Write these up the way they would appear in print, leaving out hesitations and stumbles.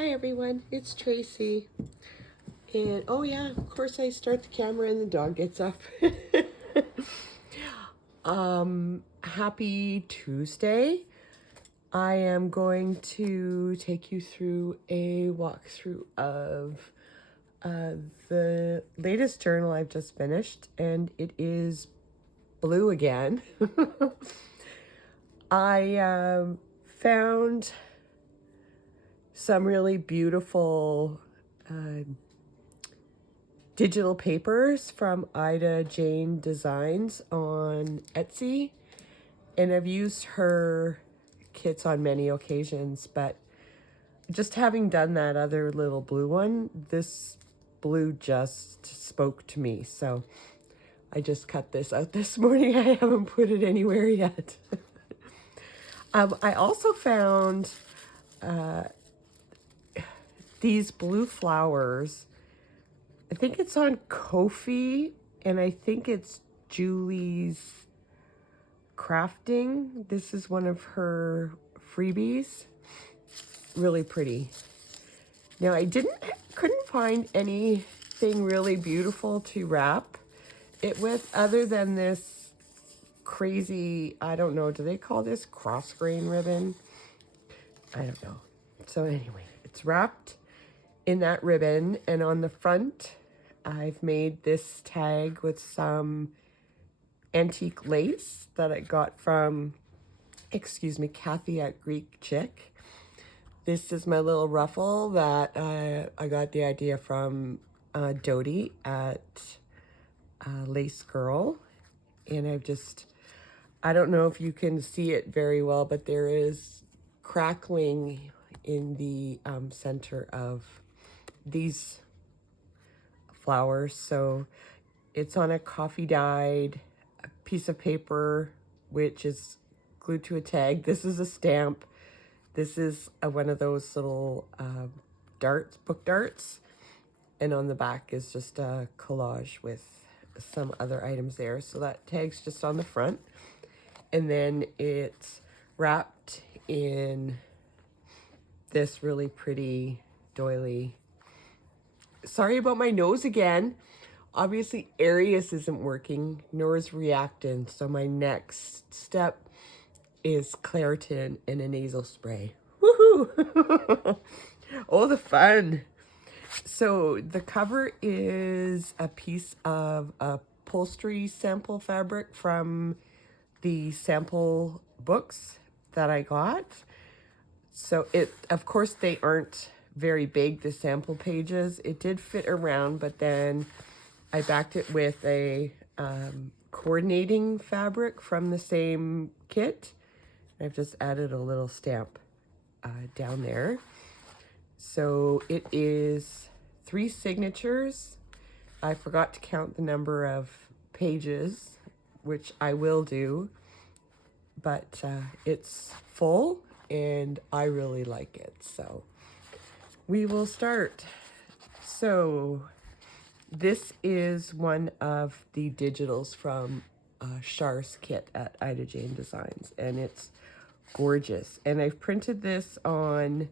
Hi everyone, it's Tracy. And oh yeah, of course I start the camera and the dog gets up. Happy Tuesday. I am going to take you through a walkthrough of the latest journal I've just finished, and it is blue again. I found some really beautiful digital papers from Idajane Designs on Etsy, and I've used her kits on many occasions, but just having done that other little blue one, this blue just spoke to me, so I just cut this out this morning. I haven't put it anywhere yet. I also found these blue flowers. I think it's on Ko-fi, and I think it's Julie's Crafting. This is one of her freebies. Really pretty. Now I couldn't find anything really beautiful to wrap it with other than this crazy, I don't know, do they call this cross grain ribbon? I don't know. So anyway, it's wrapped in that ribbon, and on the front I've made this tag with some antique lace that I got from, Kathy at Greek Chick. This is my little ruffle that I got the idea from Dodie at Lace Girl. And I don't know if you can see it very well, but there is crackling in the center of these flowers. So it's on a coffee dyed piece of paper, which is glued to a tag. This is a stamp. This is one of those little book darts. And on the back is just a collage with some other items there. So that tag's just on the front. And then it's wrapped in this really pretty doily. Sorry about my nose again. Obviously, Arius isn't working, nor is Reactant. So my next step is Claritin and a nasal spray. Woohoo! Oh, the fun. So the cover is a piece of upholstery sample fabric from the sample books that I got. So of course, they aren't very big, the sample pages. It did fit around, but then I backed it with a coordinating fabric from the same kit. I've just added a little stamp down there. So it is 3 signatures. I forgot to count the number of pages, which I will do, but it's full and I really like it. So we will start. So this is one of the digitals from Char's kit at Idajane Designs, and it's gorgeous. And I've printed this on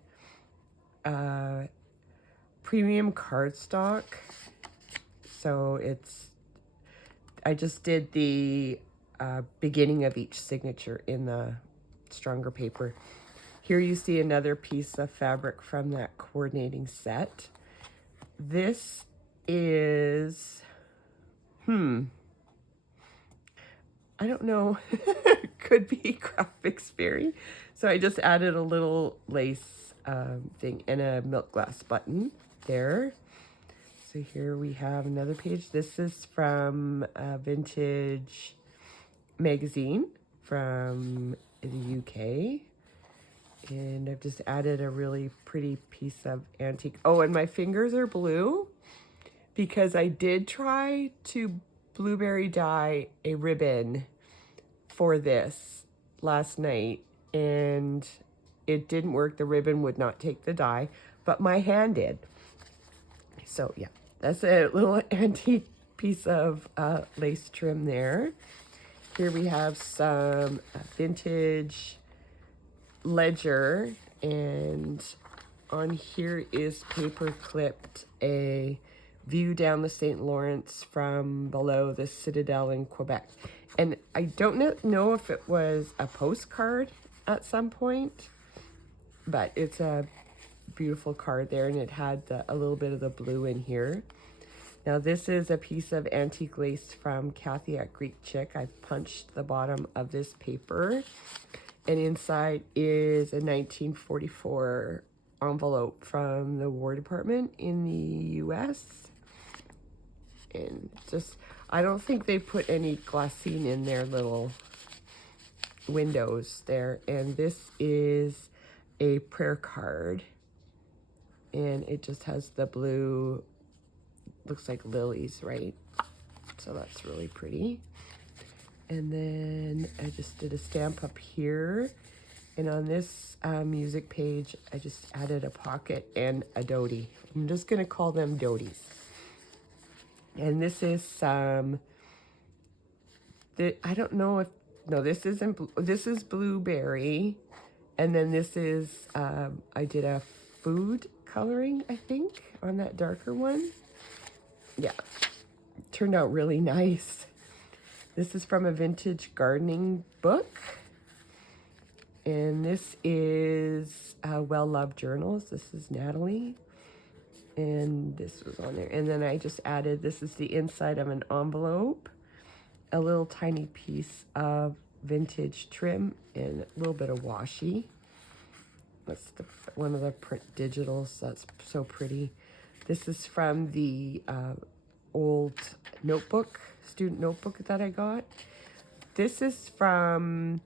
premium cardstock. So I just did the beginning of each signature in the stronger paper. Here you see another piece of fabric from that coordinating set. This is, I don't know, could be Graphics Fairy. So I just added a little lace thing and a milk glass button there. So here we have another page. This is from a vintage magazine from the UK. And I've just added a really pretty piece of antique. Oh, and my fingers are blue because I did try to blueberry dye a ribbon for this last night, and it didn't work. The ribbon would not take the dye, but my hand did. So yeah, that's a little antique piece of lace trim there. Here we have some vintage ledger, and on here is paper clipped a view down the St. Lawrence from below the Citadel in Quebec. And I don't know if it was a postcard at some point, but it's a beautiful card there, and it had a little bit of the blue in here. Now this is a piece of antique lace from Kathy at Greek Chick. I've punched the bottom of this paper, and inside is a 1944 envelope from the War Department in the US. And just, I don't think they put any glassine in their little windows there. And this is a prayer card, and it just has the blue, looks like lilies, right? So that's really pretty. And then I just did a stamp up here, and on this music page I just added a pocket and a dotty. I'm just gonna call them doties. And this is some, I don't know if, no, this isn't, this is blueberry. And then this is, I did a food coloring, I think, on that darker one. Yeah, it turned out really nice. This is from a vintage gardening book. And this is Well Loved Journals. This is Natalie. And this was on there. And then I just added, this is the inside of an envelope, a little tiny piece of vintage trim, and a little bit of washi. That's one of the print digitals. That's so pretty. This is from the old notebook, student notebook that I got. This is from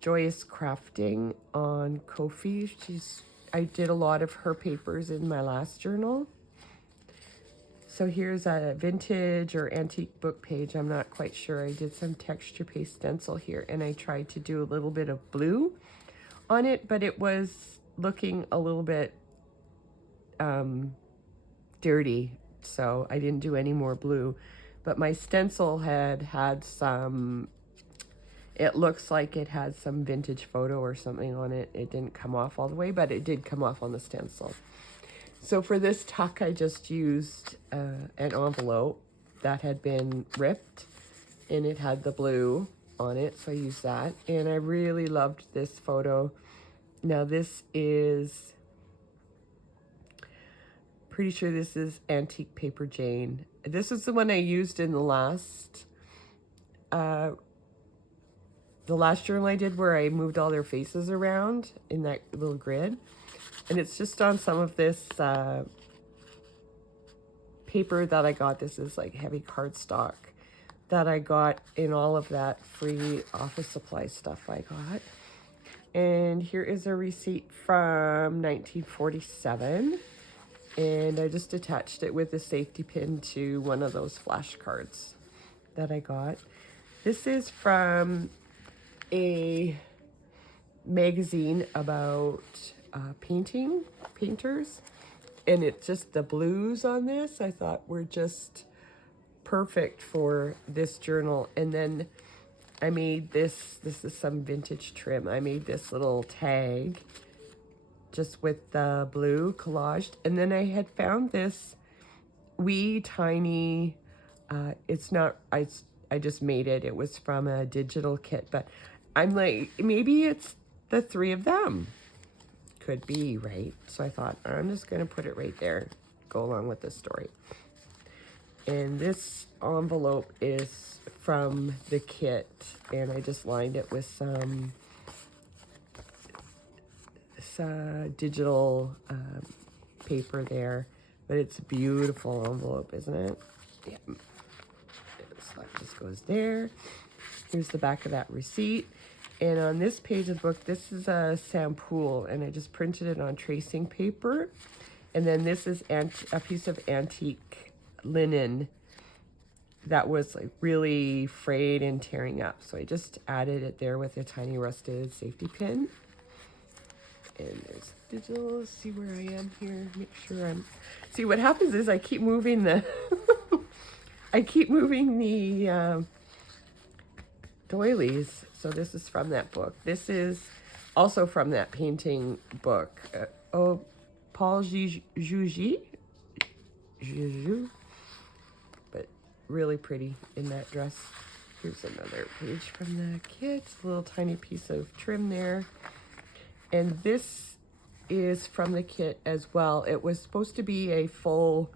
Joyous Crafting on Ko-fi. I did a lot of her papers in my last journal. So here's a vintage or antique book page. I'm not quite sure. I did some texture paste stencil here, and I tried to do a little bit of blue on it, but it was looking a little bit dirty, so I didn't do any more blue. But my stencil had some, it looks like it had some vintage photo or something on it. It didn't come off all the way, but it did come off on the stencil. So for this tuck, I just used an envelope that had been ripped, and it had the blue on it, so I used that. And I really loved this photo. Now this is, pretty sure this is Antique Paper Jane. This is the one I used in the last journal I did, where I moved all their faces around in that little grid. And it's just on some of this paper that I got. This is like heavy cardstock that I got in all of that free office supply stuff I got. And here is a receipt from 1947. And I just attached it with a safety pin to one of those flashcards that I got. This is from a magazine about painters, and it's just the blues on this I thought were just perfect for this journal. And then I made this is some vintage trim. I made this little tag just with the blue collaged, and then I had found this wee tiny, it's not, I just made it. It was from a digital kit, but I'm like, maybe it's the three of them. Could be, right? So I thought, I'm just going to put it right there, go along with this story. And this envelope is from the kit, and I just lined it with some digital paper there. But it's a beautiful envelope, isn't it? Yeah. So that just goes there. Here's the back of that receipt. And on this page of the book, this is a sample, and I just printed it on tracing paper. And then this is a piece of antique linen that was like really frayed and tearing up. So I just added it there with a tiny rusted safety pin. And there's digital. Let's see where I am here. Make sure I'm. See, what happens is I keep moving the. I keep moving the doilies. So this is from that book. This is also from that painting book. Oh, Paul Juju, but really pretty in that dress. Here's another page from the kit, a little tiny piece of trim there. And this is from the kit as well. It was supposed to be a full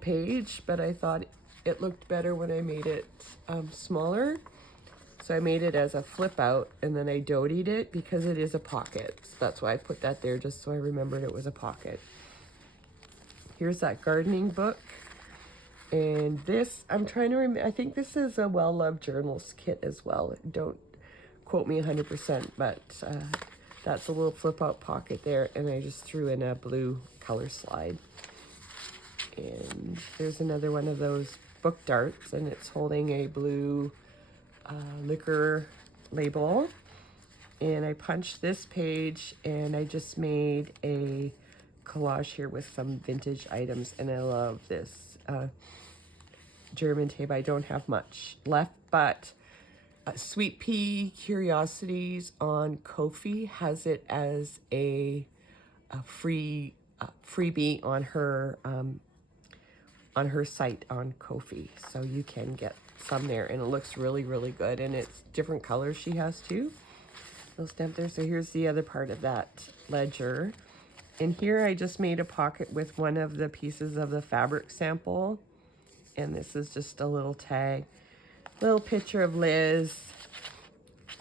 page, but I thought it looked better when I made it smaller. So I made it as a flip out, and then I dotied it because it is a pocket. So that's why I put that there, just so I remembered it was a pocket. Here's that gardening book. And this, I'm trying to remember, I think this is a Well Loved Journals kit as well. Don't quote me 100%, but that's a little flip out pocket there, and I just threw in a blue color slide. And there's another one of those book darts, and it's holding a blue liquor label. And I punched this page, and I just made a collage here with some vintage items, and I love this German tape. I don't have much left, but Sweet Pea Curiosities on Ko-fi has it as a freebie on her site on Ko-fi, so you can get some there, and it looks really, really good, and it's different colors she has too. Little stamp there. So here's the other part of that ledger, and here I just made a pocket with one of the pieces of the fabric sample, and this is just a little tag, little picture of Liz,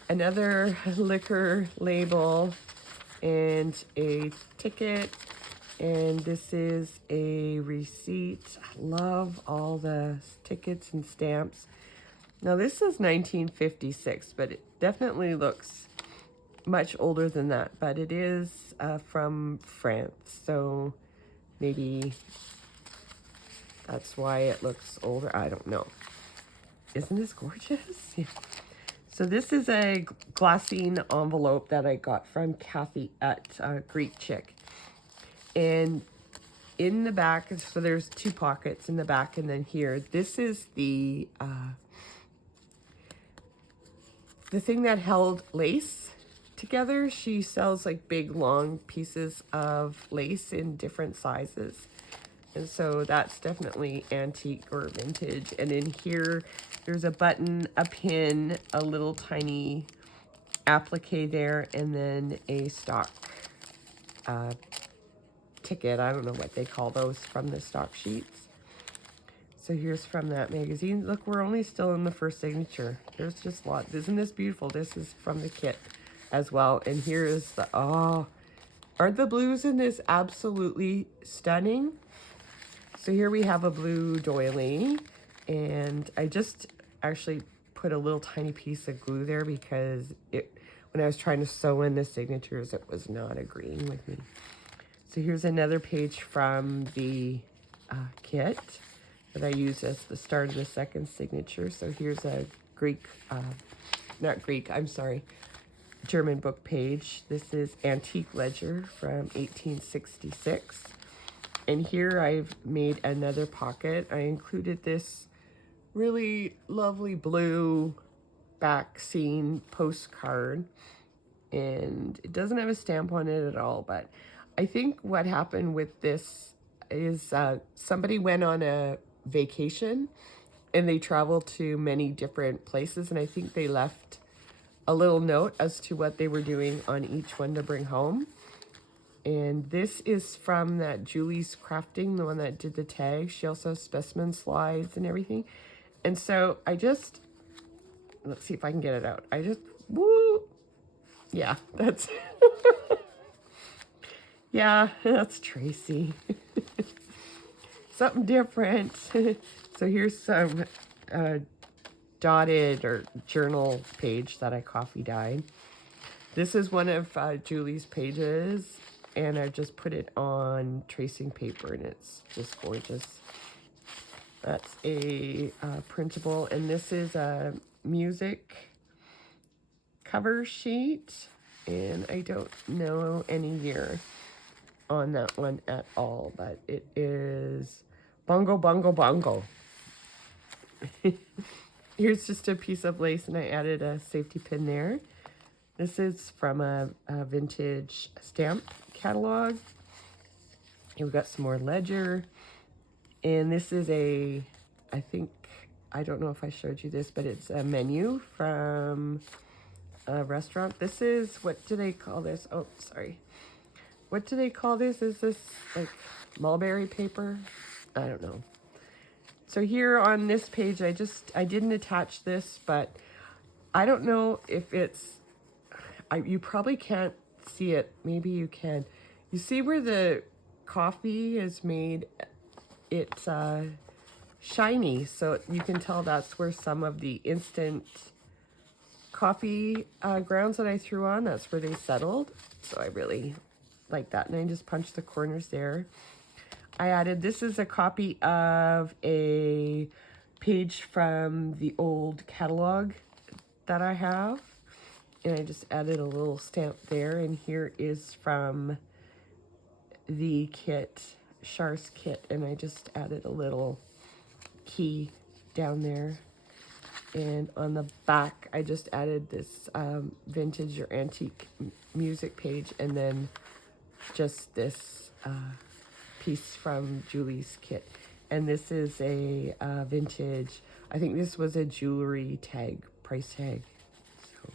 another liquor label, and a ticket. And this is a receipt. I love all the tickets and stamps. Now this is 1956, but it definitely looks much older than that. But it is from France, so maybe that's why it looks older. I don't know. Isn't this gorgeous? Yeah. So this is a glassine envelope that I got from Kathy at Greek Chick. And in the back, so there's two pockets in the back, and then here, this is the thing that held lace together. She sells like big long pieces of lace in different sizes. And so that's definitely antique or vintage. And in here, there's a button, a pin, a little tiny applique there, and then a stock ticket. I don't know what they call those from the stock sheets. So here's from that magazine. Look, we're only still in the first signature. There's just lots. Isn't this beautiful? This is from the kit as well. And here is the, oh, aren't the blues in this absolutely stunning? So here we have a blue doily, and I just actually put a little tiny piece of glue there because when I was trying to sew in the signatures, it was not agreeing with me. So here's another page from the kit that I used as the start of the second signature. So here's a German book page. This is Antique Ledger from 1866. And here I've made another pocket. I included this really lovely blue back scene postcard. And it doesn't have a stamp on it at all, but I think what happened with this is somebody went on a vacation and they traveled to many different places, and I think they left a little note as to what they were doing on each one to bring home. And this is from that Julie's Crafting, the one that did the tag. She also has specimen slides and everything. And so I just, let's see if I can get it out. Yeah, that's... Yeah, that's Tracy. Something different. So here's some dotted or journal page that I coffee dyed. This is one of Julie's pages, and I just put it on tracing paper, and it's just gorgeous. That's a printable, and this is a music cover sheet, and I don't know any year on that one at all, but it is Bongo Bongo Bongo. Here's just a piece of lace, and I added a safety pin there. This is from a vintage stamp catalog, Here we've got some more ledger. And this is I don't know if I showed you this, but it's a menu from a restaurant. This is, what do they call this? Oh, sorry. What do they call this? Is this like mulberry paper? I don't know. So here on this page, I didn't attach this, but I don't know if it's, you probably can't see it. Maybe you can. You see where the coffee is made? It's shiny, so you can tell that's where some of the instant coffee grounds that I threw on, that's where they settled. So I really like that, and I just punched the corners there. I added, this is a copy of a page from the old catalog that I have, and I just added a little stamp there. And here is from the kit, Char's kit, and I just added a little key down there. And on the back, I just added this vintage or antique music page, and then just this piece from Julie's kit. And this is a vintage, I think this was a jewelry tag, price tag. So,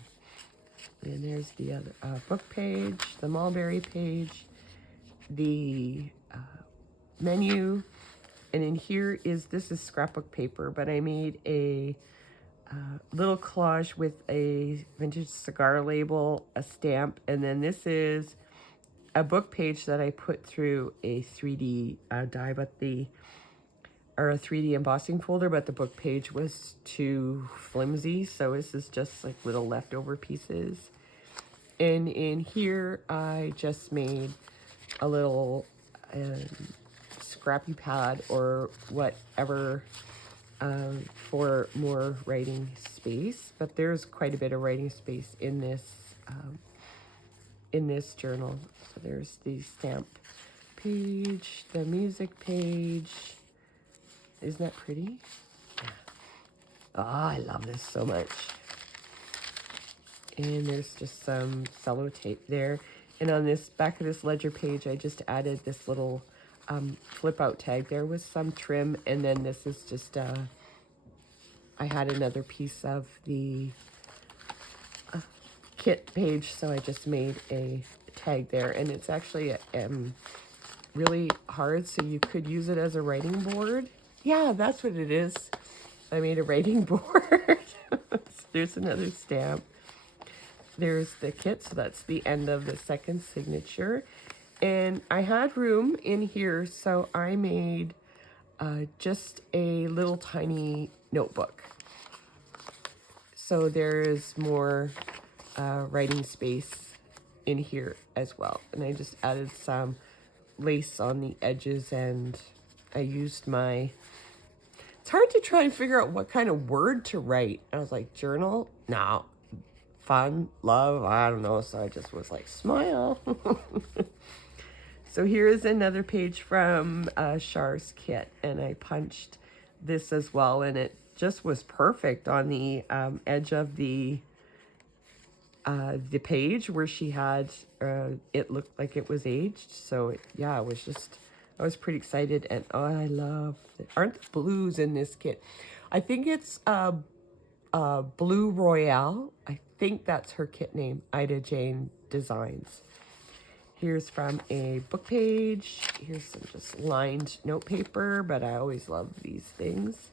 and there's the other book page, the mulberry page, the menu. And in here this is scrapbook paper, but I made a little collage with a vintage cigar label, a stamp, and then this is a book page that I put through a 3D die, or a 3D embossing folder, but the book page was too flimsy, so this is just like little leftover pieces. And in here, I just made a little scrappy pad or whatever for more writing space, but there's quite a bit of writing space in this journal. So there's the stamp page, the music page. Isn't that pretty? Yeah. Oh, I love this so much. And there's just some cello tape there. And on this back of this ledger page, I just added this little flip out tag there with some trim. And then this is just, I had another piece of the kit page, so I just made a tag there. And it's actually really hard, so you could use it as a writing board. Yeah, that's what it is. I made a writing board. So there's another stamp. There's the kit, so that's the end of the second signature. And I had room in here, so I made just a little tiny notebook. So there's more writing space in here as well. And I just added some lace on the edges, and I used it's hard to try and figure out what kind of word to write. I was like, journal? No. Fun? Love? I don't know. So I just was like, smile. So here is another page from Char's kit, and I punched this as well, and it just was perfect on the edge of the page where she had it looked like it was aged. So yeah, I was pretty excited. And oh, I love it. Aren't the blues in this kit? I think it's Blue Royale. I think that's her kit name, Idajane Designs. Here's from a book page. Here's some just lined note paper, but I always love these things.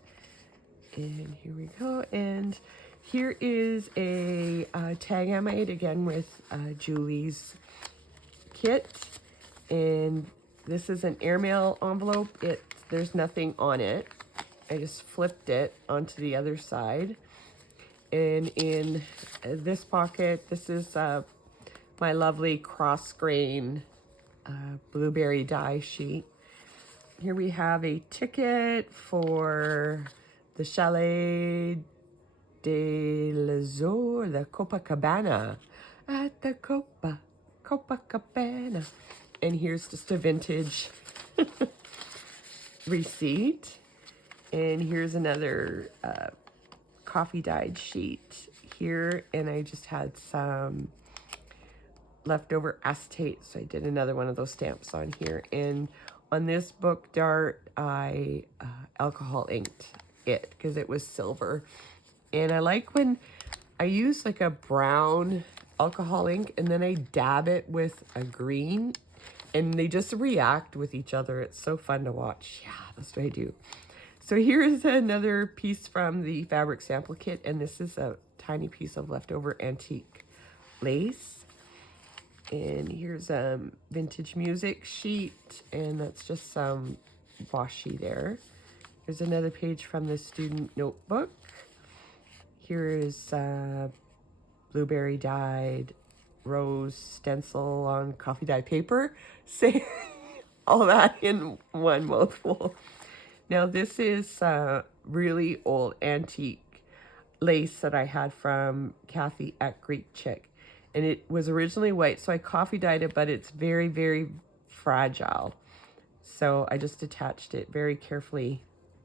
And here we go. And here is a tag I made again with Julie's kit. And this is an airmail envelope. There's nothing on it. I just flipped it onto the other side. And in this pocket, this is my lovely cross grain blueberry die sheet. Here we have a ticket for the Chalet de l'Azur, the Copacabana, at the Copacabana. And here's just a vintage receipt. And here's another coffee dyed sheet here, and I just had some leftover acetate, so I did another one of those stamps on here. And On this book dart, I alcohol inked it because it was silver. And I like when I use like a brown alcohol ink and then I dab it with a green and they just react with each other. It's so fun to watch. Yeah, that's what I do. So here's another piece from the fabric sample kit, and this is a tiny piece of leftover antique lace. And here's a vintage music sheet, and that's just some washi there. Here's another page from the student notebook. Here is blueberry dyed rose stencil on coffee dye paper. Say all that in one mouthful. Now this is really old antique lace that I had from Kathy at Greek Chick. And it was originally white, so I coffee dyed it, but it's very, very fragile. So I just attached it very carefully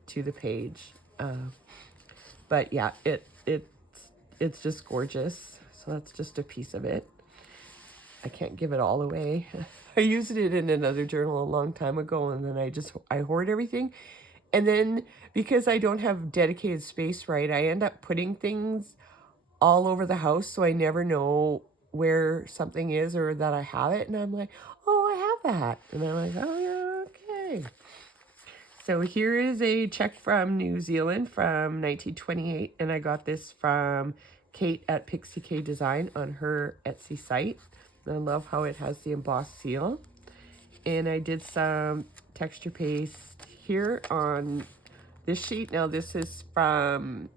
to the page. But yeah, it's just gorgeous. So that's just a piece of it. I can't give it all away. I used it in another journal a long time ago, and then I hoard everything. And then because I don't have dedicated space, right, I end up putting things all over the house, so I never know where something is or that I have it. And I'm like, oh, I have that. And I'm like, oh, yeah, okay. So here is a check from New Zealand from 1928, and I got this from Kate at Pixie K Design on her Etsy site. I love how it has the embossed seal. And I did some texture paste here on this sheet. Now this is from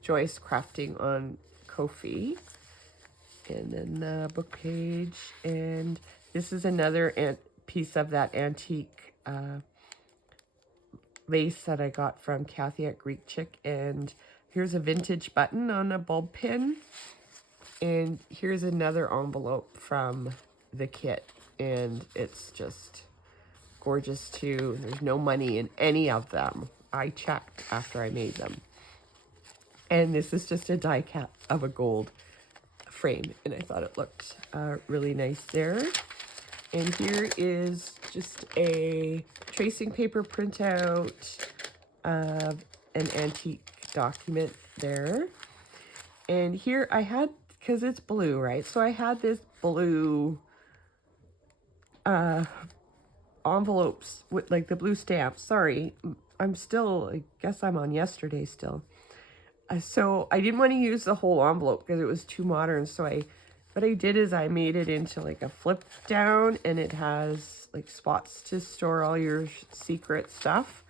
Joyce Crafting on Ko-fi. And then the book page. And this is another piece of that antique lace that I got from Kathy at Greek Chick. And here's a vintage button on a bulb pin. And here's another envelope from the kit. And it's just gorgeous too. There's no money in any of them. I checked after I made them. And this is just a die cut of a gold frame. And I thought it looked really nice there. And here is just a tracing paper printout of an antique document there. And here I had, because it's blue, right? So I had this blue envelopes with like the blue stamps. Sorry, I'm still, I guess I'm on yesterday still. So I didn't want to use the whole envelope because it was too modern. So what I did is I made it into like a flip down, and it has like spots to store all your secret stuff.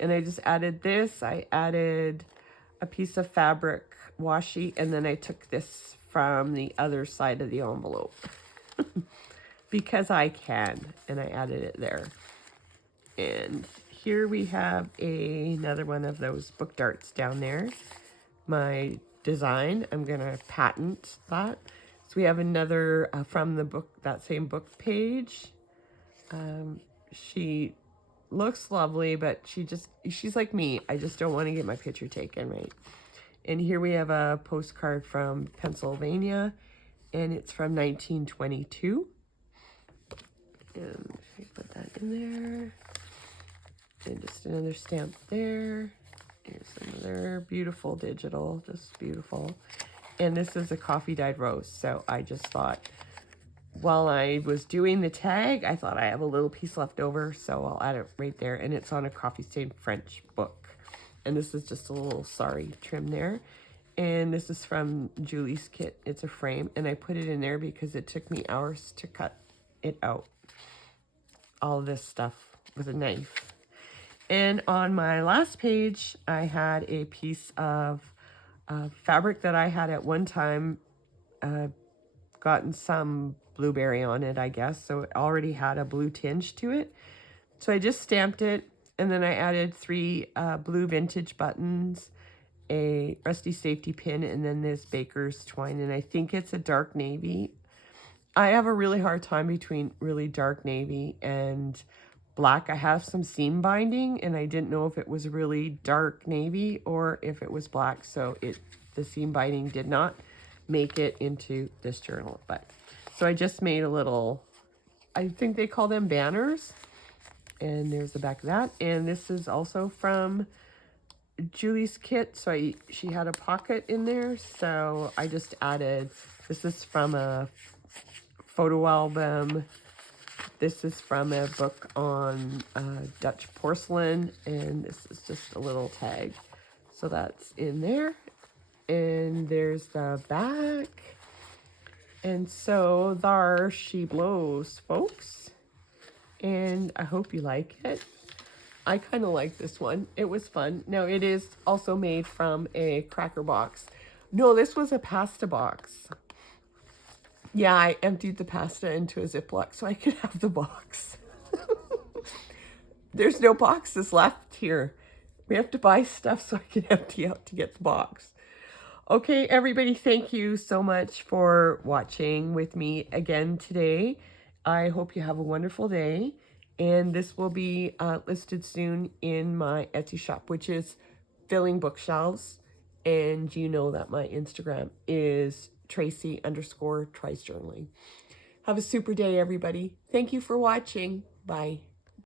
And I just added this. I added a piece of fabric washi, and then I took this from the other side of the envelope because I can, and I added it there. And here we have another one of those book darts down there. My design, I'm gonna patent that. So we have another from the book, that same book page. She looks lovely, but she's like me. I just don't want to get my picture taken, right? And here we have a postcard from Pennsylvania, and it's from 1922. And I put that in there. And just another stamp there. Here's another beautiful digital, just beautiful. And this is a coffee dyed rose. So I just thought, while I was doing the tag, I thought I have a little piece left over, so I'll add it right there. And it's on a coffee stained French book. And this is just a little sari trim there. And this is from Julie's kit. It's a frame, and I put it in there because it took me hours to cut it out. All of this stuff with a knife. And on my last page, I had a piece of fabric that I had at one time gotten some blueberry on it, I guess. So it already had a blue tinge to it. So I just stamped it, and then I added 3 blue vintage buttons, a rusty safety pin, and then this baker's twine. And I think it's a dark navy. I have a really hard time between really dark navy and black. I have some seam binding, and I didn't know if it was really dark navy or if it was black. So the seam binding did not make it into this journal. But so I just made a little, I think they call them banners. And there's the back of that. And this is also from Julie's kit. So she had a pocket in there. So I just added, this is from a photo album. This is from a book on Dutch porcelain. And this is just a little tag. So that's in there. And there's the back. And so there she blows, folks. And I hope you like it. I kind of like this one. It was fun. Now, it is also made from a cracker box. No, this was a pasta box. Yeah, I emptied the pasta into a Ziploc so I could have the box. There's no boxes left here. We have to buy stuff so I can empty out to get the box. Okay, everybody, thank you so much for watching with me again today. I hope you have a wonderful day. And this will be listed soon in my Etsy shop, which is Filling Bookshelves. And you know that my Instagram is Tracy_tries journaling. Have a super day, everybody. Thank you for watching. Bye.